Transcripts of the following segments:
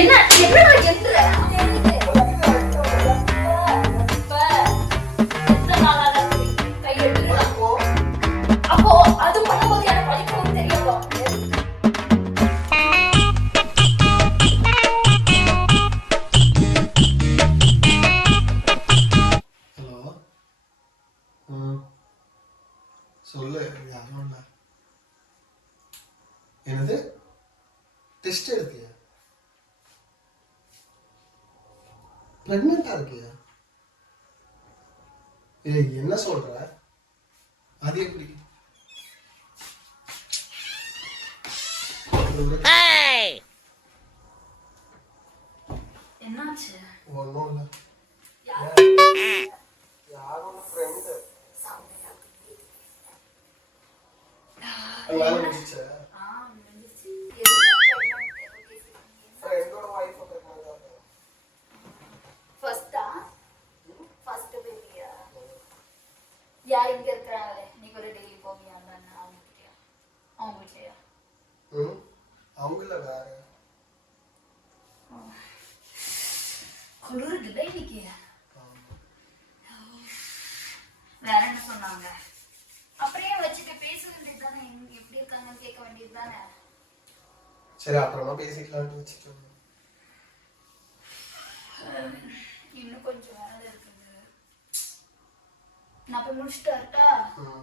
என்ன என்னடா என்ற அப்போ அது பண்ணும்போது எனக்கு படிக்கவும் தெரியும். ஹலோ. சொல்லு. யாரும் இல்லை. என்னது டெஸ்ட் எடுத்தியா? பிரெக்னெண்டா இருக்கியா? ஏய் என்ன சொல்ற? அது எப்படி? என்னாச்சு? ஒன்றும் இல்லை. யாரும் ஃப்ரெண்டு எல்லாரும் முடிச்ச ஃப்ரெண்டோட வைஃப் பிரெக்னெண்டா. ஃபர்ஸ்டா ஃபர்ஸ்ட் பேபியா? யார் இங்க இருக்கறாங்களே நீ ஒரு டெய்லி போவியா அண்ணா அவங்க கிட்டயா? அவங்க கிட்டயா? அவங்கள வேற குளிருதுல இன்னைக்கு. வேற என்ன சொன்னாங்க? அப்படியே வச்சுட்டு பேச வேண்டியது தானே, எப்படி இருக்காங்கன்னு கேட்க வேண்டியது தானே. சரி அப்புறமா பேசிக்கலாம்னு வச்சுக்கோங்க. இன்னும் கொஞ்சம் வேலை இருக்குது. நான் போய் முடிச்சுட்டு வரட்டா? ஹலோ.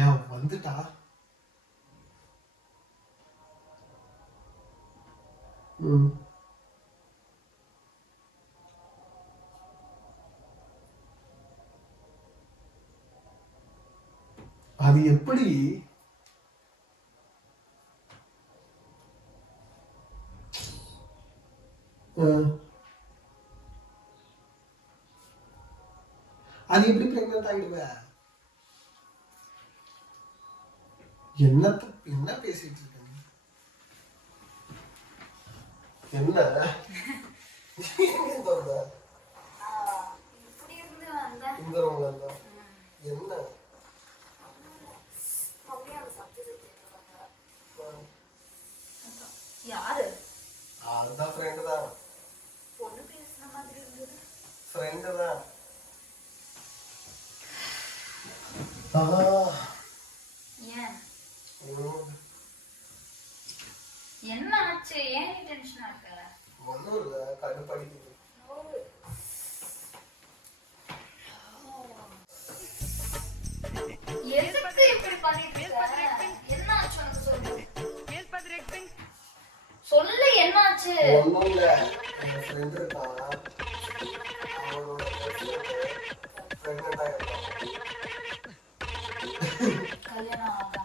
ஏன் வந்துட்டா? அது எப்படி? அது எப்படி பிரெக்னென்ட் ஆகிடுவ? என்ன பேசிட்டு இருக்க? என்ன இந்த ரூம்ல இருந்தா என்ன? யாரு? அதான் ஃப்ரெண்டு தான். பொண்ணு பேசுன மாதிரி இருந்தது. ஃப்ரெண்டு தான். ஏன் என்ன ஆச்சு? ஏன் நீ டென்ஷனா இருக்க? ஒன்றும் இல்லை, கடுப்படிக்குது. எதுக்கு இப்படி பண்ணிட்டு இருக்க? என்ன ஆச்சு உனக்கு சொல்லு. சொல்லு என்ன ஆச்சு? ஒன்றும் இல்லை, என் ஃப்ரெண்டு இருக்கான். அவனோட பிரெக்னென்ட் ஆகிருக்கான். கல்யாணம் ஆகாம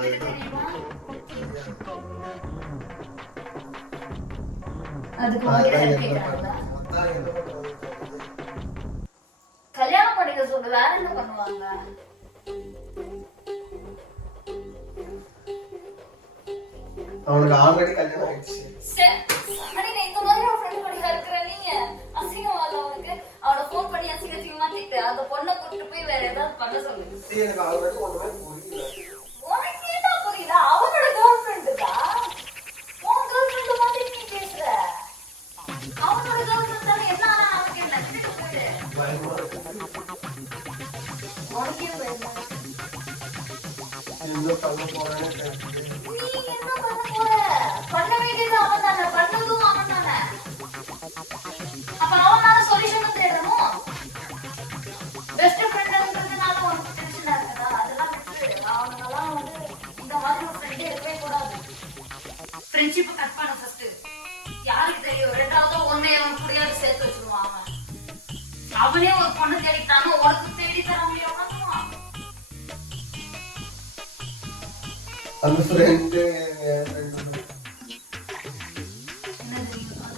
வீட்டுக்கு தெரியுமா? அதுக்கு உங்ககிட்ட ஹெல்ப் கேட்கறாங்களா? கல்யாணம் பண்ணிக்க சொல்லு, வேற என்ன பண்ணுவாங்க? அவனுக்கு ஆல்ரெடி கல்யாணம் ஆயிடுச்சு. இந்த மாதிரி ஒரு ஃப்ரெண்ட் படிக்க இருக்கிற நீங்க அசிங்கம் வரல அவனுக்கு. அவனை ஃபோன் பண்ணி அசிங்கமா திட்டு அந்த பொண்ணை கூட்டிட்டு போய் வேற ஏதாவது பண்ண சொல்லு. எனக்கு ஆல்ரெடி ஒண்ணுமே புரியல. உனக்கு ஏதா புரியல? அவனோட கேர்ள் ஃப்ரெண்டு தான். உன் கேர்ள் ஃப்ரெண்டு மாதிரி நீ பேசுற. அவனோட கேர்ள் ஃப்ரெண்ட் தானே. என்ன ஆனா நமக்கு என்ன? விட்டுட்டு போயிடு. பயமா இருக்கு. உனக்கே பயமா? என்ன பண்ண போறேன்னு தெரியல. நீ என்ன பண்ண போற? பண்ண வேண்டியது அவன் தானே, பண்ணதும் அவன் தானே. அப்ப அவனால சொல்யூஷன் தேடணும். பெஸ்ட் ஃப்ரெண்ட்ன்றதுனால உனக்கு டென்ஷனா இருக்குதா? அதெல்லாம் விட்டு அவனெல்லாம் இந்த மாதிரி ஒரு ஃப்ரெண்டே இருக்கவே கூடாது. ஃப்ரெண்ட்ஷிப்பை கட் பண்ண ஃபர்ஸ்ட். யாருக்கு தெரியும்? ரெண்டாவது ஒன்னே அவன் கூடயாவது சேர்த்து வச்சிருவான். அவனே ஒரு பொண்ணு தேடிட்டானோ உனக்கு தேடி தர முடியும். அந்த ஃப்ரெண்டு என்ன தெரியும்?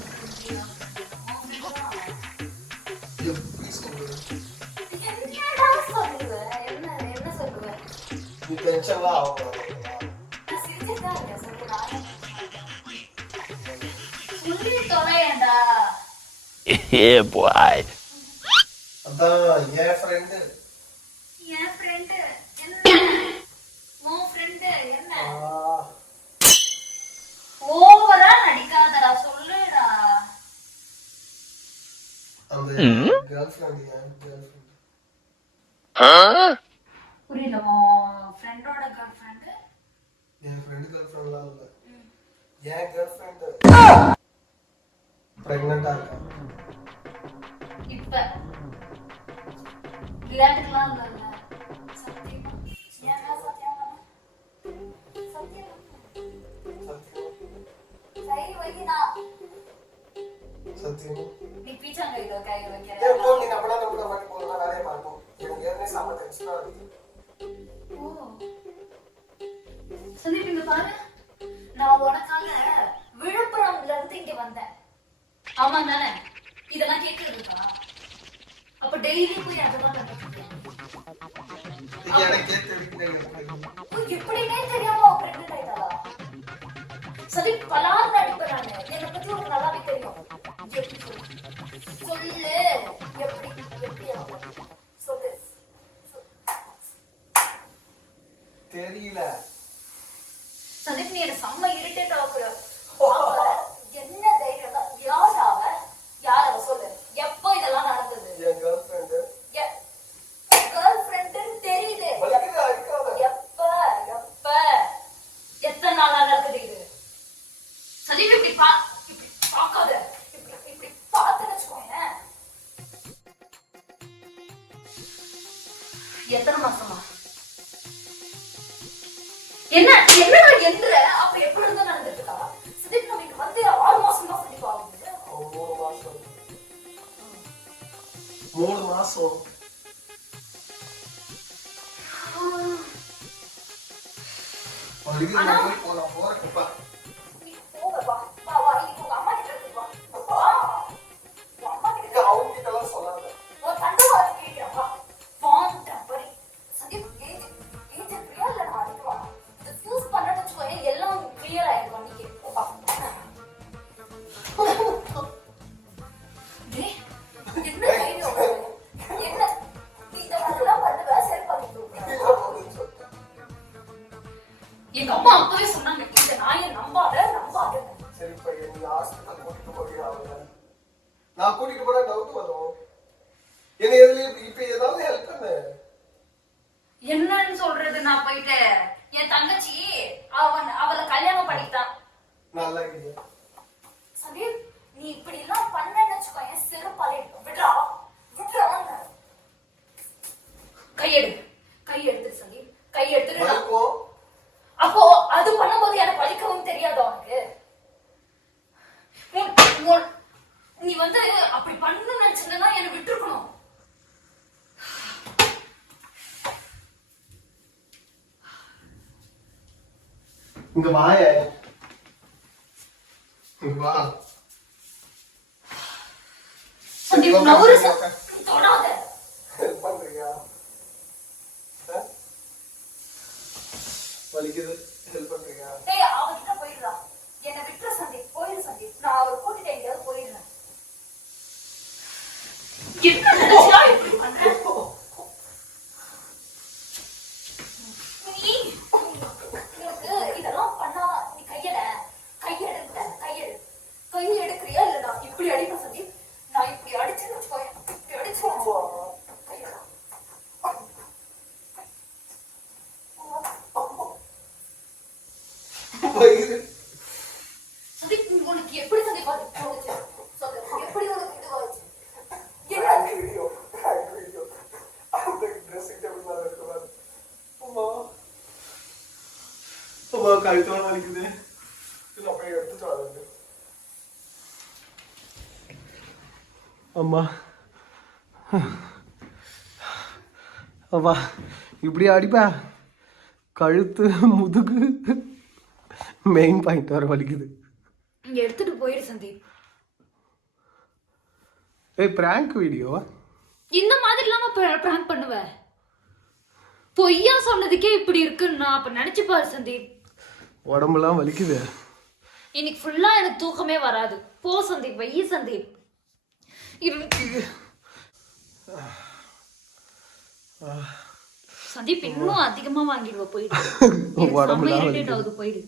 எமோஷனலா ஆகும். நான் சிரிச்சுதான் இருக்கேன் சொல்லுடா. சொல்லி தொலையேண்டா. Yeah, boy. அதான் என் ஃப்ரெண்டு. என் ஃப்ரெண்ட் என்ன? உன் ஃப்ரெண்ட் என்ன? ஓவரா நடிக்காதடா சொல்லுடா. அந்த கேர்ள் ஃப்ரெண்ட் என் கேர்ள் ஃப்ரெண்ட். புரியல. உன் ஃப்ரெண்டோட கேர்ள் ஃப்ரெண்ட்? என் ஃப்ரெண்ட் கேர்ள் ஃப்ரெண்ட்லாம் இல்ல. என் கேர்ள் ஃப்ரெண்ட் பிரெக்னன்ட்டா இருக்கா. இப்ப விளையாட்டுக்கலாம் இல்ல. சத்தியமா ஏன்டா சத்தியமா? சத்தியமா கை வைக்கினா. சத்தியமா நீ பீச்சாங்கையில கை வைக்கிற. ஏன் போ, நீ நம்மளா நம்ம மாதிரி போகலாம், வேலையை பார்ப்போம். எனக்கு ஏற்கனவே செம்ம டென்ஷனா இருக்கு. ஓ சந்தீப் இங்க பாரு, நான் உனக்காக விழுப்புரம்ல இருந்து இங்க வந்தேன். ஆமா தானே? இதெல்லாம் கேக்குறதுக்கா? அப்ப டெய்லி போய் அதெல்லாம் நடக்குது. எனக்கே தெரியல. எப்படின்னே தெரியாம அவ பிரெக்னென்ட் ஆயிட்டாளா? சரி பலார் நடிப்பறானே. என்னை பத்தி உனக்கு நல்லாவே தெரியும். சொல்லு எப்படி எப்படி சொல்லு. தெரியல. சந்தீப் நீ என்ன செம்ம இரிட்டேட் ஆகுற. என்ன தைரியம் தான்? யார் அவ? யார் அவ சொல்லு. எப்போ இதெல்லாம் நடந்தது? என் கேர்ள் ஃப்ரெண்டு. கேர்ள் ஃப்ரெண்டுன்னு தெரியுது. எப்ப எப்ப எத்தனை நாளா நடக்குது இது? சந்தீப் இப்படி பார்க்காத. இப்படி பார்த்து வச்சுக்கோங்க. எத்தனை மாசமா? என்ன என்னடா என்ற அப்ப எப்படி இருந்தா நடந்துட்டு இருக்கா? சதீப் நம்ம இங்க வந்து 6 மாசம் தான் சதீப் ஆகுது. 3 மாசம். 3 மாசம். அடிக்கடி நான் போலாம் போறப்பா. நீ போக வா வா இப்போ அம்மா கிட்ட இருக்கு வா. வா அம்மா கிட்ட அவங்க கிட்ட எல்லாம் சொல்லாத. ஒரு தண்டவா கேக்குறேன் வா. பாண்ட் பரி சதீப் ஏஜ் ரியல்ல நான் அடிக்குவா. இது ஃபியூஸ் பண்ணனும் வெச்சுக்கோ எல்லாம் கிளியர் ஆயிடும் நீங்க. வா. டேய் என்ன தைரியம் என்ன? நீ இதெல்லாம் பண்ணுவ சரி பண்ணிட்டு. எங்க அம்மா அப்பவே சொன்னாங்க இந்த நாயை நம்பாத. சரி பையன் நீ ஹாஸ்பிட்டல் கூட்டிட்டு போறியா? நான் கூட்டிட்டு போனா டவுட் வரும். என்ன எதுல இப்ப ஏதாவது ஹெல்ப் பண்ணு. என்னன்னு சொல்றது? நான் போயிட்டு என் தங்கச்சி அவளை கல்யாணம் பண்ணிட்டான். நல்லா இல்லையா? சந்தீப் நீ இப்படி எல்லாம் பண்ணன்னு வச்சுக்கோ என் செருப்பாலே விடுறா. கையெடுத்து சந்தீப் கையெடுத்துட்டு. அப்போ அது பண்ணும்போது எனக்கு வலிக்கவும் தெரியாது உனக்கு? நீ வந்து அப்படி பண்ணணும்னு நினைச்சிருந்தா என்னை விட்டுருக்கணும். இங்க வாய. இங்க வா. சந்தீப் நவரு தொடாத. ஹெல்ப் பண்றியா? வலிக்குது. ஹெல்ப் பண்றியா? டேய் அவகிட்ட போயிடுறா. என்னை விட்டுற சந்தீப். போயிடு சந்தீப். நான் அவரை கூட்டிட்டு எங்கேயாவது போயிடுறேன். என்ன நினைச்சா இப்படி பண்ற? நீ உனக்கு இதெல்லாம் பண்ணா நீ கையை எடுக்கிறியா இல்ல நான் இப்படி அடிப்பேன் சந்தீப். நான் இப்படி அடிச்சுன்னு வச்சுக்கோ. இப்படி அடிச்சு சந்தீப் உனக்கு எப்படி சந்தீப் அது தோணுச்சு? சொல்லு எப்படி உனக்கு இது வந்துச்சு? கழுத்தோட வலிக்குது. அப்படியே எடுத்துட்டு வரது. அம்மா அப்பா இப்படி அடிப்பா. கழுத்து முதுகு மெயின் பாயிண்ட் வர வலிக்குது. இங்க எடுத்துட்டு போயிடு சந்தீப். ஏய் பிராங்க் வீடியோவா? இந்த மாதிரி இல்லாம பிராங்க் பண்ணுவ? பொய்யா சொன்னதுக்கே இப்படி இருக்குன்னா அப்ப நினைச்சு பாரு சந்தீப். உடம்புலாம் வலிக்குது. இன்னைக்கு ஃபுல்லா எனக்கு தூக்கமே வராது. போ சந்தீப், வெய்ய சந்தீப். சந்தீப் இன்னும் அதிகமா வாங்கிடுவ, போயிடு. ஆகுது, போயிடு.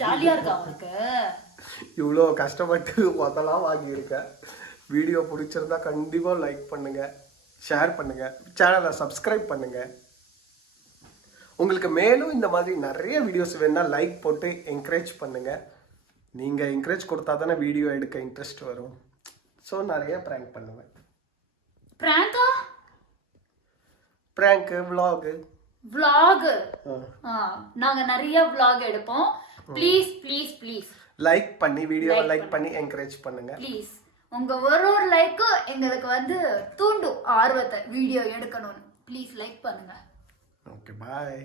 ஜாலியா இருக்கா உனக்கு? இவ்வளோ கஷ்டப்பட்டு முதலாம் வாங்கியிருக்கேன். வீடியோ பிடிச்சிருந்தா கண்டிப்பாக லைக் பண்ணுங்க, ஷேர் பண்ணுங்க, சேனலை சப்ஸ்கிரைப் பண்ணுங்க. உங்களுக்கு மேலும் இந்த மாதிரி நிறைய வீடியோஸ் வேணா லைக் போட்டு என்கரேஜ் பண்ணுங்க. நீங்கள் என்கரேஜ் கொடுத்தா தானே வீடியோ எடுக்க இன்ட்ரெஸ்ட் வரும். ஸோ நிறைய ப்ராங்க் பண்ணுவேன். பிராங்கா? Prank, vlog. நாங்க நிறைய vlog எடுப்போம். ப்ளீஸ் ப்ளீஸ் ப்ளீஸ் லைக் பண்ணி வீடியோவை லைக் பண்ணி என்கரேஜ் பண்ணுங்க. ப்ளீஸ். உங்க ஒரு லைக்கும் எங்களுக்கு வந்து தூண்டும் ஆர்வத்தை வீடியோ எடுக்கணும்னு. ப்ளீஸ் லைக் பண்ணுங்க. ஓகே, பாய்.